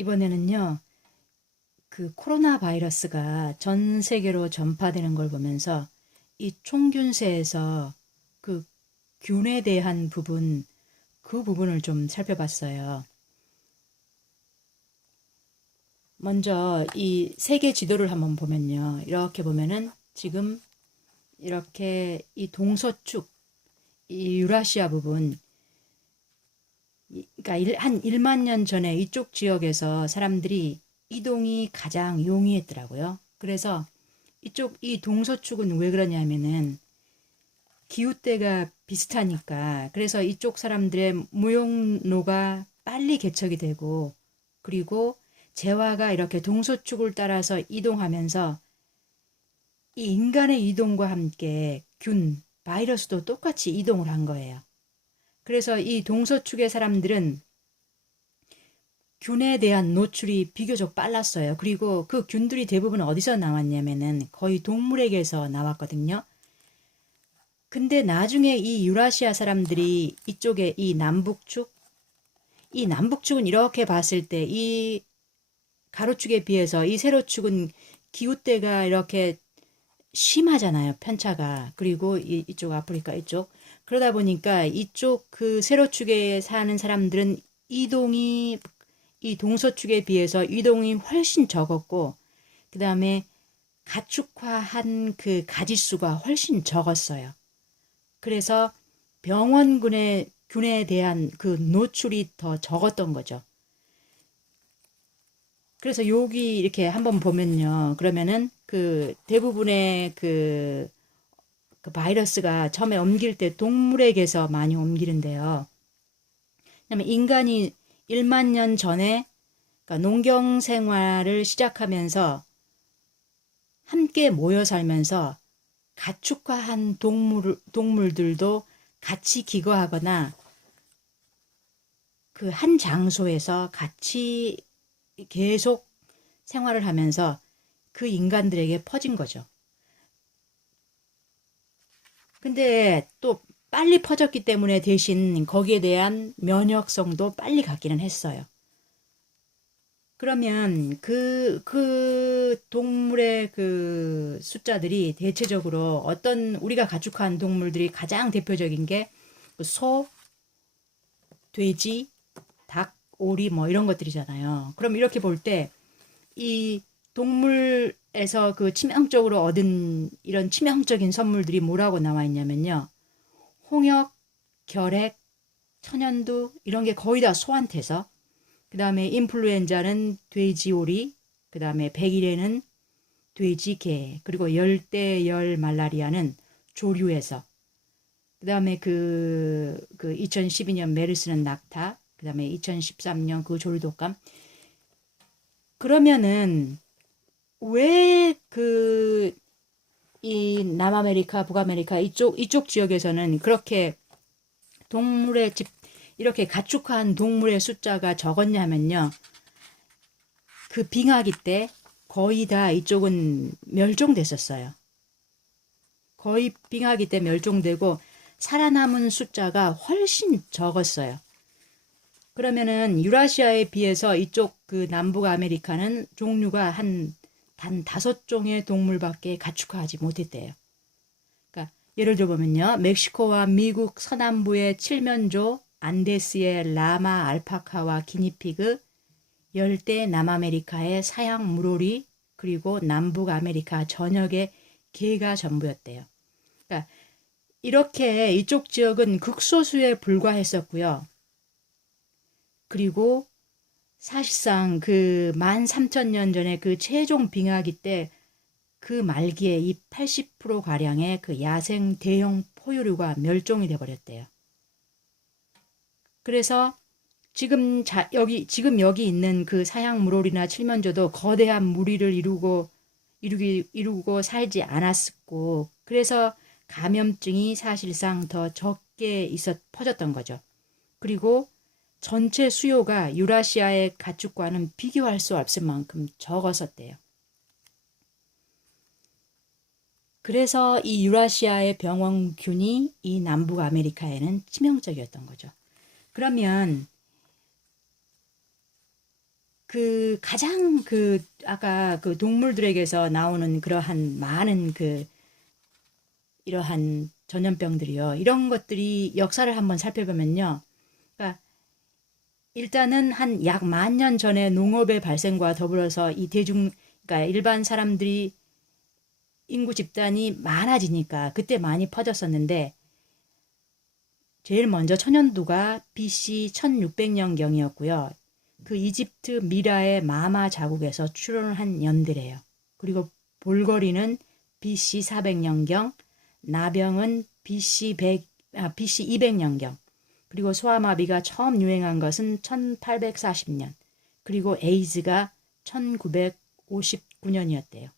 이번에는요, 그 코로나 바이러스가 전 세계로 전파되는 걸 보면서 이 총균세에서 그 균에 대한 부분, 그 부분을 좀 살펴봤어요. 먼저 이 세계 지도를 한번 보면요. 이렇게 보면은 지금 이렇게 이 동서축, 이 유라시아 부분, 그러니까 한 1만 년 전에 이쪽 지역에서 사람들이 이동이 가장 용이했더라고요. 그래서 이 동서축은 왜 그러냐면은 기후대가 비슷하니까 그래서 이쪽 사람들의 무용로가 빨리 개척이 되고 그리고 재화가 이렇게 동서축을 따라서 이동하면서 이 인간의 이동과 함께 바이러스도 똑같이 이동을 한 거예요. 그래서 이 동서축의 사람들은 균에 대한 노출이 비교적 빨랐어요. 그리고 그 균들이 대부분 어디서 나왔냐면은 거의 동물에게서 나왔거든요. 근데 나중에 이 유라시아 사람들이 이쪽에 이 남북축은 이렇게 봤을 때 이 가로축에 비해서 이 세로축은 기후대가 이렇게 심하잖아요. 편차가. 그리고 이쪽 아프리카 이쪽. 그러다 보니까 이쪽 그 세로축에 사는 사람들은 이동이 이 동서축에 비해서 이동이 훨씬 적었고 그 다음에 가축화한 그 가지수가 훨씬 적었어요. 그래서 균에 대한 그 노출이 더 적었던 거죠. 그래서 여기 이렇게 한번 보면요. 그러면은 그 대부분의 그 바이러스가 처음에 옮길 때 동물에게서 많이 옮기는데요. 그다음에 인간이 1만 년 전에 그러니까 농경 생활을 시작하면서 함께 모여 살면서 가축화한 동물들도 같이 기거하거나 그 한 장소에서 같이 계속 생활을 하면서 그 인간들에게 퍼진 거죠. 근데 또 빨리 퍼졌기 때문에 대신 거기에 대한 면역성도 빨리 갖기는 했어요. 그러면 그 동물의 그 숫자들이 대체적으로 우리가 가축한 동물들이 가장 대표적인 게 소, 돼지, 닭, 오리 뭐 이런 것들이잖아요. 그럼 이렇게 볼 때 이 동물에서 그 치명적으로 얻은 이런 치명적인 선물들이 뭐라고 나와 있냐면요. 홍역, 결핵, 천연두 이런 게 거의 다 소한테서 그 다음에 인플루엔자는 돼지오리 그 다음에 백일에는 돼지개 그리고 열대열 말라리아는 조류에서 그 다음에 그 2012년 메르스는 낙타 그 다음에 2013년 그 조류독감 그러면은 왜 이 남아메리카, 북아메리카 이쪽 지역에서는 그렇게 동물의 집 이렇게 가축한 동물의 숫자가 적었냐면요. 그 빙하기 때 거의 다 이쪽은 멸종됐었어요. 거의 빙하기 때 멸종되고 살아남은 숫자가 훨씬 적었어요. 그러면은 유라시아에 비해서 이쪽 그 남북 아메리카는 종류가 단 5종의 동물밖에 가축화하지 못했대요. 그러니까 예를 들어보면요. 멕시코와 미국 서남부의 칠면조, 안데스의 라마 알파카와 기니피그, 열대 남아메리카의 사양 물오리, 그리고 남북 아메리카 전역의 개가 전부였대요. 그러니까 이렇게 이쪽 지역은 극소수에 불과했었고요. 그리고 사실상 그 13,000년 전에 그 최종 빙하기 때 그 말기에 이 80%가량의 그 야생 대형 포유류가 멸종이 돼버렸대요. 그래서 지금 여기 있는 그 사양물올이나 칠면조도 거대한 무리를 이루고 살지 않았고, 그래서 감염증이 사실상 더 적게 퍼졌던 거죠. 그리고 전체 수요가 유라시아의 가축과는 비교할 수 없을 만큼 적었었대요. 그래서 이 유라시아의 병원균이 이 남북 아메리카에는 치명적이었던 거죠. 그러면 그 가장 그 아까 그 동물들에게서 나오는 그러한 많은 그 이러한 전염병들이요. 이런 것들이 역사를 한번 살펴보면요. 그러니까 일단은 한 약 10,000년 전에 농업의 발생과 더불어서 이 그러니까 일반 사람들이 인구 집단이 많아지니까 그때 많이 퍼졌었는데 제일 먼저 천연두가 BC 1600년경이었고요. 그 이집트 미라의 마마 자국에서 출현을 한 연대래요. 그리고 볼거리는 BC 400년경, 나병은 BC 200년경, 그리고 소아마비가 처음 유행한 것은 1840년, 그리고 에이즈가 1959년이었대요.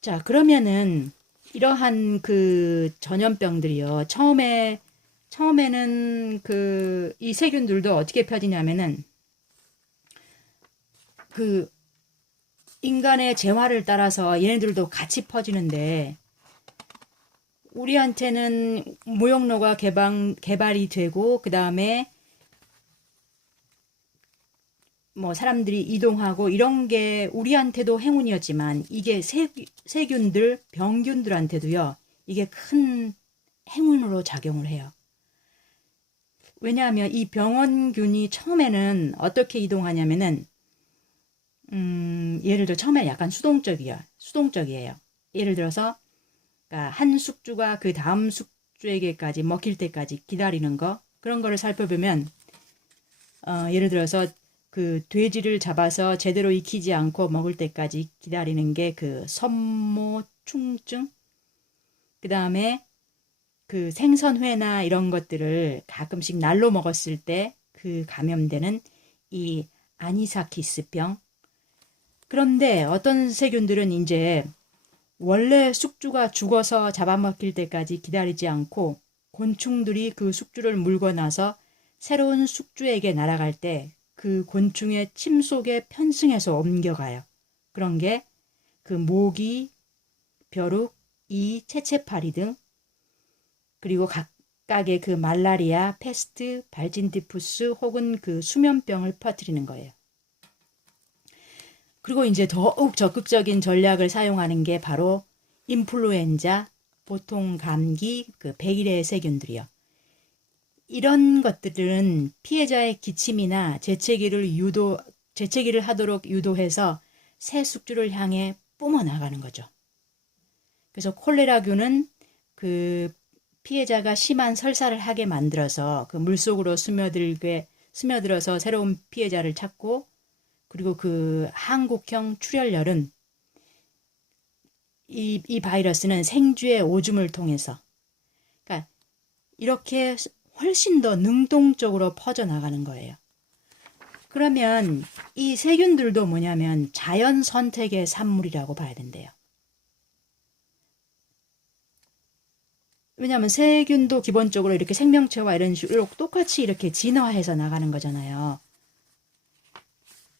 자, 그러면은 이러한 그 전염병들이요. 처음에는 그 이 세균들도 어떻게 퍼지냐면은 그 인간의 재활을 따라서 얘네들도 같이 퍼지는데 우리한테는 모형로가 개발이 되고 그 다음에 뭐 사람들이 이동하고 이런 게 우리한테도 행운이었지만 이게 세균들, 병균들한테도요. 이게 큰 행운으로 작용을 해요. 왜냐하면 이 병원균이 처음에는 어떻게 이동하냐면은 예를 들어 처음에 약간 수동적이에요. 예를 들어서 그러니까 한 숙주가 그 다음 숙주에게까지 먹힐 때까지 기다리는 거 그런 거를 살펴보면 예를 들어서 그 돼지를 잡아서 제대로 익히지 않고 먹을 때까지 기다리는 게 그 선모충증. 그 다음에 그 생선회나 이런 것들을 가끔씩 날로 먹었을 때 그 감염되는 이 아니사키스병. 그런데 어떤 세균들은 이제 원래 숙주가 죽어서 잡아먹힐 때까지 기다리지 않고 곤충들이 그 숙주를 물고 나서 새로운 숙주에게 날아갈 때 그 곤충의 침 속에 편승해서 옮겨가요. 그런 게 그 모기, 벼룩, 이, 채채파리 등 그리고 각각의 그 말라리아, 패스트, 발진티푸스 혹은 그 수면병을 퍼뜨리는 거예요. 그리고 이제 더욱 적극적인 전략을 사용하는 게 바로 인플루엔자, 보통 감기, 그 백일의 세균들이요. 이런 것들은 피해자의 기침이나 재채기를 하도록 유도해서 새 숙주를 향해 뿜어나가는 거죠. 그래서 콜레라균은 그 피해자가 심한 설사를 하게 만들어서 그 물속으로 스며들어서 새로운 피해자를 찾고 그리고 그 한국형 출혈열은 이 바이러스는 생쥐의 오줌을 통해서 그러니까 이렇게 훨씬 더 능동적으로 퍼져나가는 거예요. 그러면 이 세균들도 뭐냐면 자연 선택의 산물이라고 봐야 된대요. 왜냐하면 세균도 기본적으로 이렇게 생명체와 이런 식으로 똑같이 이렇게 진화해서 나가는 거잖아요.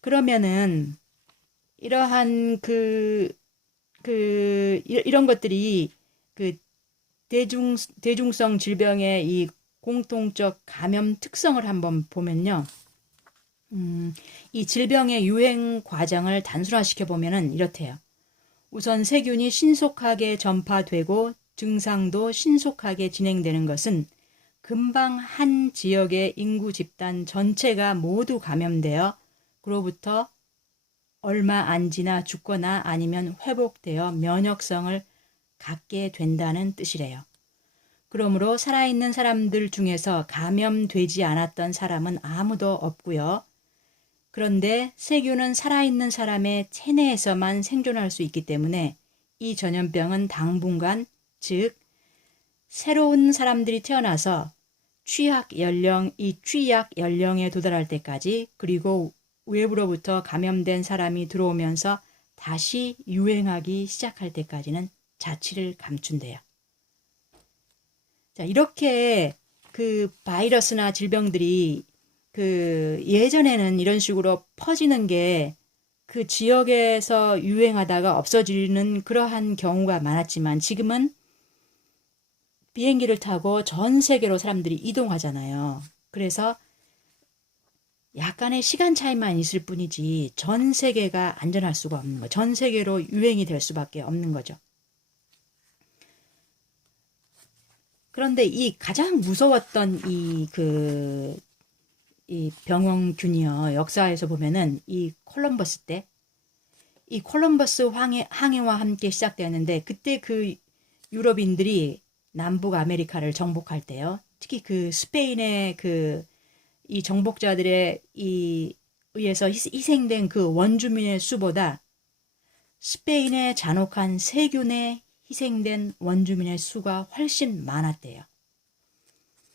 그러면은 이러한 이런 것들이 그 대중성 질병의 이 공통적 감염 특성을 한번 보면요. 이 질병의 유행 과정을 단순화시켜 보면은 이렇대요. 우선 세균이 신속하게 전파되고 증상도 신속하게 진행되는 것은 금방 한 지역의 인구 집단 전체가 모두 감염되어 그로부터 얼마 안 지나 죽거나 아니면 회복되어 면역성을 갖게 된다는 뜻이래요. 그러므로 살아있는 사람들 중에서 감염되지 않았던 사람은 아무도 없고요. 그런데 세균은 살아있는 사람의 체내에서만 생존할 수 있기 때문에 이 전염병은 당분간, 즉 새로운 사람들이 태어나서 취약 연령에 도달할 때까지 그리고 외부로부터 감염된 사람이 들어오면서 다시 유행하기 시작할 때까지는 자취를 감춘대요. 자, 이렇게 그 바이러스나 질병들이 그 예전에는 이런 식으로 퍼지는 게 그 지역에서 유행하다가 없어지는 그러한 경우가 많았지만 지금은 비행기를 타고 전 세계로 사람들이 이동하잖아요. 그래서 약간의 시간 차이만 있을 뿐이지 전 세계가 안전할 수가 없는 거죠. 전 세계로 유행이 될 수밖에 없는 거죠. 그런데 이 가장 무서웠던 이 병원균이요. 역사에서 보면은 이 콜럼버스 때, 이 콜럼버스 항해와 함께 시작되었는데, 그때 그 유럽인들이 남북 아메리카를 정복할 때요. 특히 그 스페인의 이 정복자들의 의해서 희생된 그 원주민의 수보다 스페인의 잔혹한 세균에 희생된 원주민의 수가 훨씬 많았대요.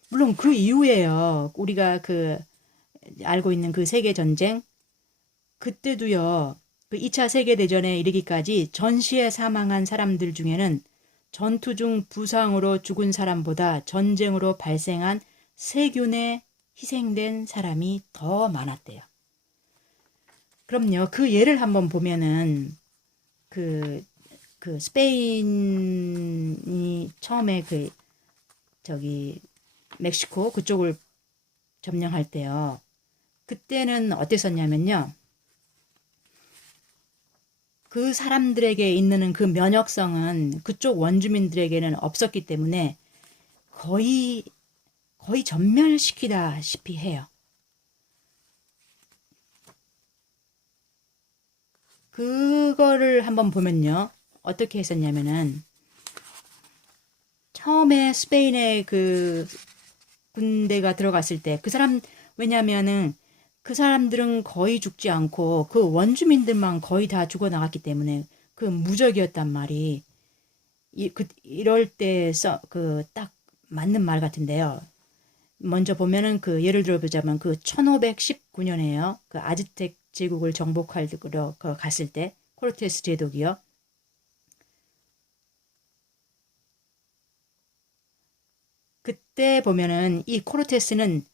물론 그 이후에요. 우리가 알고 있는 그 세계전쟁, 그때도요. 그 2차 세계대전에 이르기까지 전시에 사망한 사람들 중에는 전투 중 부상으로 죽은 사람보다 전쟁으로 발생한 세균에 희생된 사람이 더 많았대요. 그럼요. 그 예를 한번 보면은 스페인이 처음에 멕시코 그쪽을 점령할 때요. 그때는 어땠었냐면요. 그 사람들에게 있는 그 면역성은 그쪽 원주민들에게는 없었기 때문에 거의 전멸시키다시피 해요. 그거를 한번 보면요. 어떻게 했었냐면은 처음에 스페인의 그 군대가 들어갔을 때 왜냐면은 그 사람들은 거의 죽지 않고 그 원주민들만 거의 다 죽어나갔기 때문에 그 무적이었단 말이 이럴 때 딱 맞는 말 같은데요. 먼저 보면은 예를 들어보자면 1519년에요. 그 아즈텍 제국을 정복하러 갔을 때 코르테스 제독이요. 그때 보면은 이 코르테스는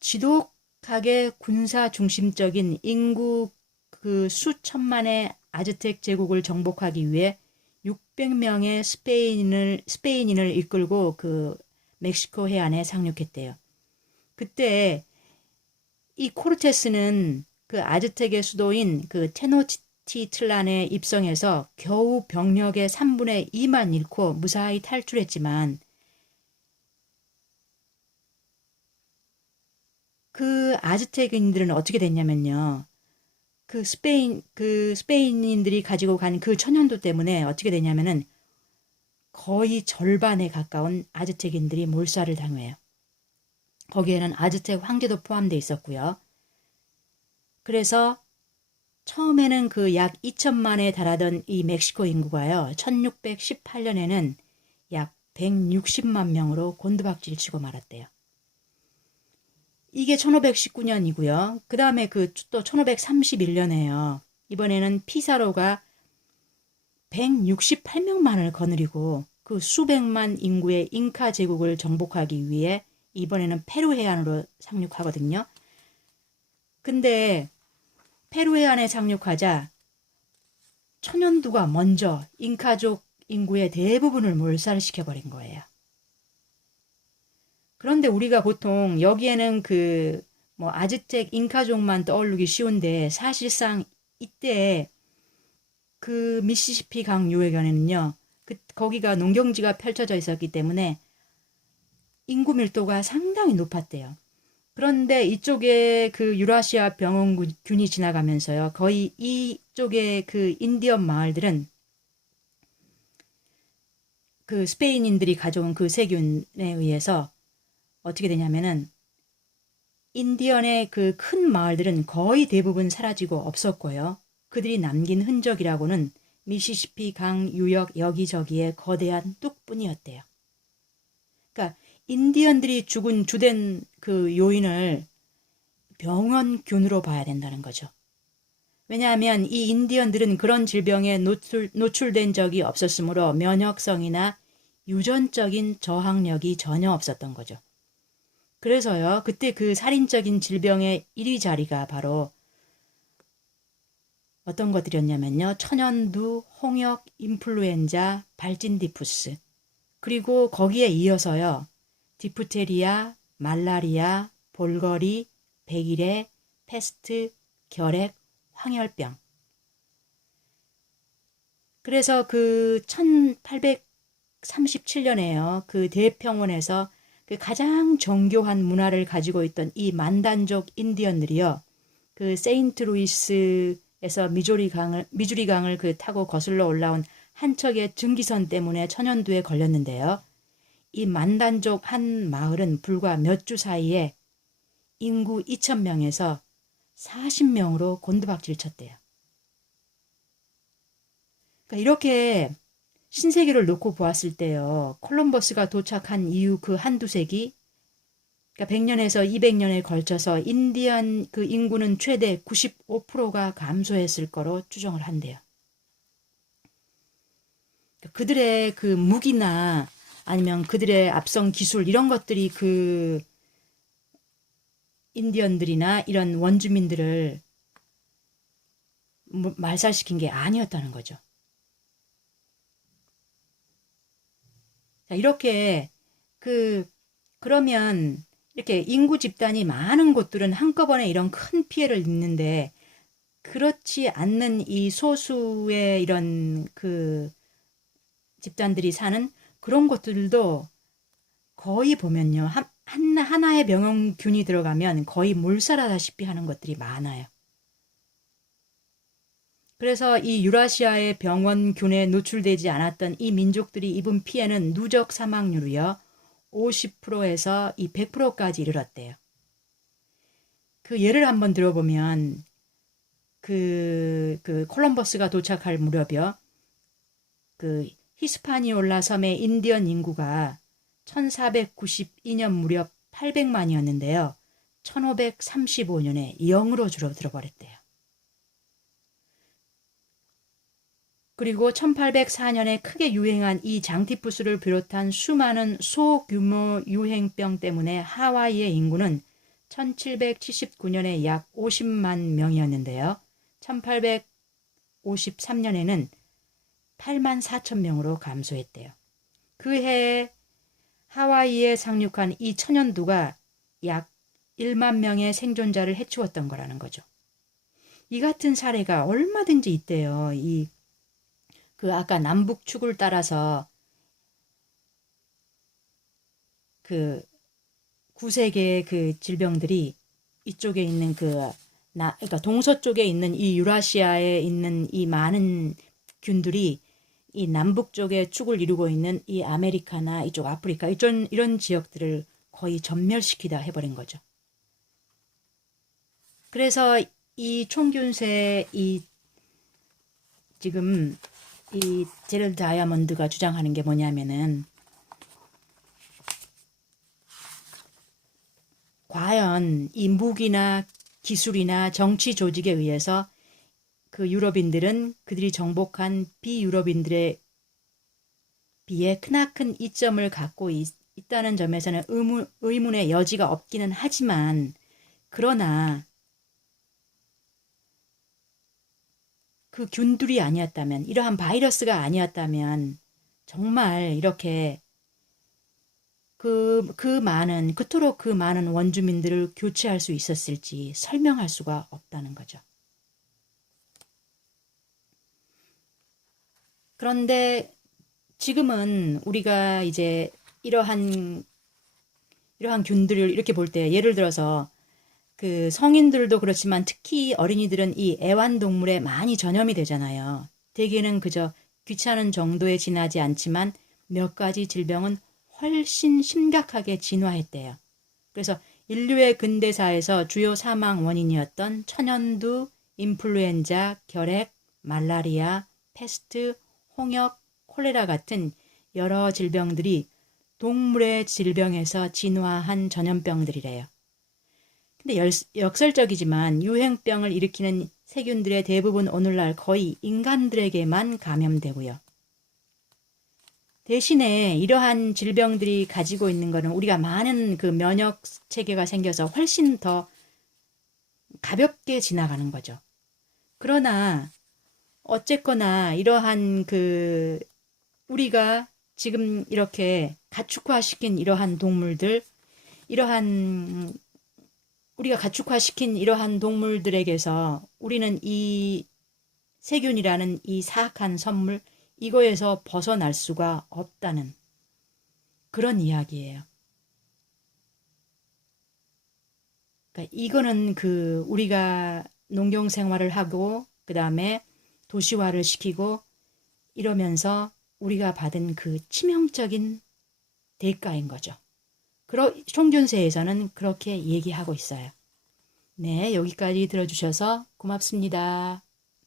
지독하게 군사 중심적인 인구 수천만의 아즈텍 제국을 정복하기 위해 600명의 스페인인을 이끌고 멕시코 해안에 상륙했대요. 그때 이 코르테스는 그 아즈텍의 수도인 테노치티틀란에 입성해서 겨우 병력의 3분의 2만 잃고 무사히 탈출했지만 그 아즈텍인들은 어떻게 됐냐면요. 스페인인들이 가지고 간 그 천연도 때문에 어떻게 되냐면은 거의 절반에 가까운 아즈텍인들이 몰살을 당해요. 거기에는 아즈텍 황제도 포함되어 있었고요. 그래서 처음에는 약 2천만에 달하던 이 멕시코 인구가요. 1618년에는 약 160만 명으로 곤두박질 치고 말았대요. 이게 1519년이고요. 그 다음에 또 1531년에요. 이번에는 피사로가 168명만을 거느리고 그 수백만 인구의 잉카 제국을 정복하기 위해 이번에는 페루 해안으로 상륙하거든요. 근데 페루 해안에 상륙하자 천연두가 먼저 잉카족 인구의 대부분을 몰살시켜버린 거예요. 그런데 우리가 보통 여기에는 아즈텍 잉카족만 떠오르기 쉬운데 사실상 이때 그 미시시피 강 유해변에는요. 거기가 농경지가 펼쳐져 있었기 때문에 인구 밀도가 상당히 높았대요. 그런데 이쪽에 유라시아 병원균이 지나가면서요. 거의 이쪽에 인디언 마을들은 스페인인들이 가져온 세균에 의해서 어떻게 되냐면은 인디언의 큰 마을들은 거의 대부분 사라지고 없었고요. 그들이 남긴 흔적이라고는 미시시피 강 유역 여기저기에 거대한 뚝뿐이었대요. 그러니까 인디언들이 죽은 주된 요인을 병원균으로 봐야 된다는 거죠. 왜냐하면 이 인디언들은 그런 질병에 노출된 적이 없었으므로 면역성이나 유전적인 저항력이 전혀 없었던 거죠. 그래서요, 그때 살인적인 질병의 1위 자리가 바로 어떤 것들이었냐면요. 천연두, 홍역, 인플루엔자, 발진디푸스. 그리고 거기에 이어서요. 디프테리아, 말라리아, 볼거리, 백일해, 패스트, 결핵, 황열병. 그래서 그 1837년에요. 그 대평원에서 그 가장 정교한 문화를 가지고 있던 이 만단족 인디언들이요. 그 세인트루이스에서 미주리 강을 그 타고 거슬러 올라온 한 척의 증기선 때문에 천연두에 걸렸는데요. 이 만단족 한 마을은 불과 몇 주 사이에 인구 2,000명에서 40명으로 곤두박질 쳤대요. 그러니까 이렇게 신세계를 놓고 보았을 때요. 콜럼버스가 도착한 이후 그 한두 세기, 그러니까 100년에서 200년에 걸쳐서 인디언 그 인구는 최대 95%가 감소했을 거로 추정을 한대요. 그러니까 그들의 그 무기나 아니면 그들의 앞선 기술 이런 것들이 그 인디언들이나 이런 원주민들을 말살시킨 게 아니었다는 거죠. 자, 이렇게 그러면 이렇게 인구 집단이 많은 곳들은 한꺼번에 이런 큰 피해를 입는데 그렇지 않는 이 소수의 이런 그 집단들이 사는 그런 곳들도 거의 보면요. 하나의 병원균이 들어가면 거의 몰살하다시피 하는 것들이 많아요. 그래서 이 유라시아의 병원균에 노출되지 않았던 이 민족들이 입은 피해는 누적 사망률이요. 50%에서 이 100%까지 이르렀대요. 그 예를 한번 들어보면 그 콜럼버스가 도착할 무렵이요. 그 히스파니올라 섬의 인디언 인구가 1492년 무렵 800만이었는데요. 1535년에 0으로 줄어들어 버렸대요. 그리고 1804년에 크게 유행한 이 장티푸스를 비롯한 수많은 소규모 유행병 때문에 하와이의 인구는 1779년에 약 50만 명이었는데요. 1853년에는 8만 4천 명으로 감소했대요. 그 해에 하와이에 상륙한 이 천연두가 약 1만 명의 생존자를 해치웠던 거라는 거죠. 이 같은 사례가 얼마든지 있대요. 아까 남북축을 따라서 그 9세계의 그 질병들이 이쪽에 있는 그러니까 동서쪽에 있는 이 유라시아에 있는 이 많은 균들이 이 남북 쪽에 축을 이루고 있는 이 아메리카나 이쪽 아프리카 이런 지역들을 거의 전멸시키다 해버린 거죠. 그래서 이 총균세 지금 이 제럴드 다이아몬드가 주장하는 게 뭐냐면은 과연 이 무기나 기술이나 정치 조직에 의해서 그 유럽인들은 그들이 정복한 비유럽인들에 비해 크나큰 이점을 갖고 있다는 점에서는 의문의 여지가 없기는 하지만 그러나 그 균들이 아니었다면 이러한 바이러스가 아니었다면 정말 이렇게 그토록 그 많은 원주민들을 교체할 수 있었을지 설명할 수가 없다는 거죠. 그런데 지금은 우리가 이제 이러한 균들을 이렇게 볼 때 예를 들어서 그 성인들도 그렇지만 특히 어린이들은 이 애완동물에 많이 전염이 되잖아요. 대개는 그저 귀찮은 정도에 지나지 않지만 몇 가지 질병은 훨씬 심각하게 진화했대요. 그래서 인류의 근대사에서 주요 사망 원인이었던 천연두, 인플루엔자, 결핵, 말라리아, 패스트, 홍역, 콜레라 같은 여러 질병들이 동물의 질병에서 진화한 전염병들이래요. 근데 역설적이지만 유행병을 일으키는 세균들의 대부분 오늘날 거의 인간들에게만 감염되고요. 대신에 이러한 질병들이 가지고 있는 것은 우리가 많은 그 면역 체계가 생겨서 훨씬 더 가볍게 지나가는 거죠. 그러나 어쨌거나 이러한 우리가 지금 이렇게 가축화시킨 이러한 동물들, 이러한 우리가 가축화시킨 이러한 동물들에게서 우리는 이 세균이라는 이 사악한 선물, 이거에서 벗어날 수가 없다는 그런 이야기예요. 그러니까 이거는 그 우리가 농경 생활을 하고 그 다음에 도시화를 시키고 이러면서 우리가 받은 그 치명적인 대가인 거죠. 총균세에서는 그렇게 얘기하고 있어요. 네, 여기까지 들어주셔서 고맙습니다.